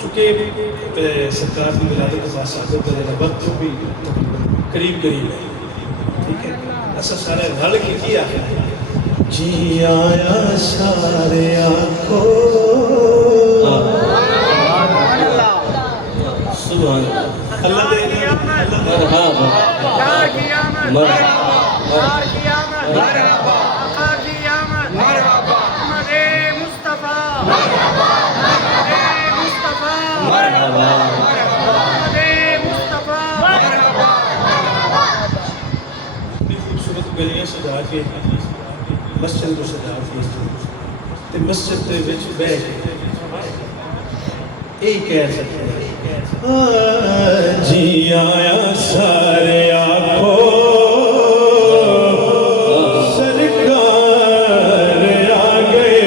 चूँकि सरकार की विलादत के पास वक्त भी करीब करीब है, ठीक है। असा सारे रल के किया है जी आया सारे आखो अल्लाह दे खूबसूरत गलियां सजा के मस्जिद को सजा के मस्जिद के विच बैठ के यही कह सकते हैं जी आया सारे आखो सरकार आ गए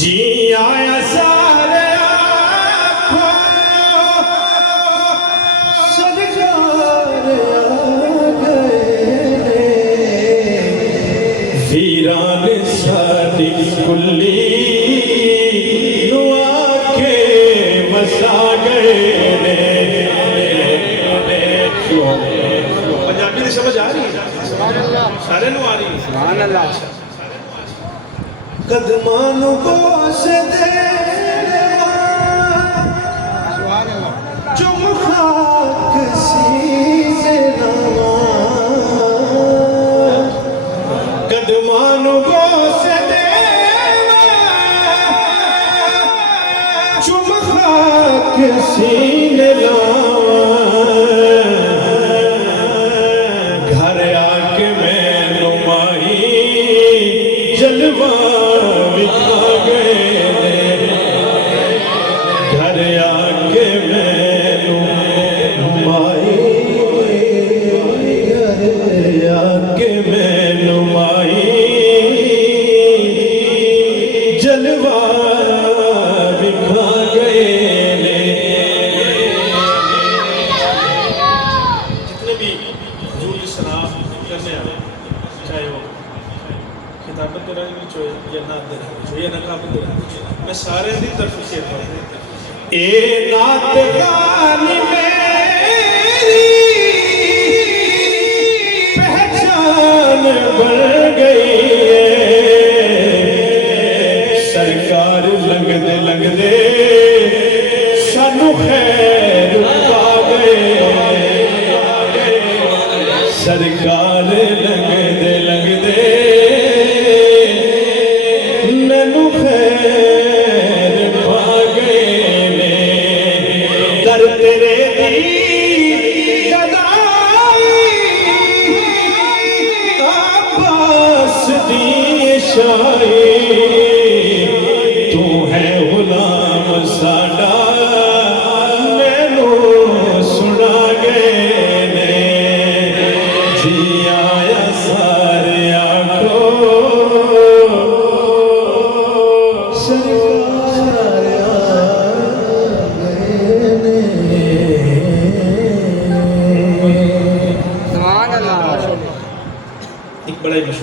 जी आया सारे आखो सरकार आ गए वीरान साडी कुल्ली पंजाबी की समझ आ रही है सारे आ रही है कदमान बोस दे चुम खाक सीने नवा कदमान बोस दे चुम खाक सीने नवा घर आके मैं नुमाई जलवा विखा गए घर आके मैं नुमाई घर आके मैं नुमाई जलवा विखा गए जितने भी हजूर की सलाह करने वाले चाहे वो किताबत के रंग में हो या नात के रंग में या नकाबत के रंग में मैं सारे की तरफ से ए नात गानी मेरी पहचान बन गई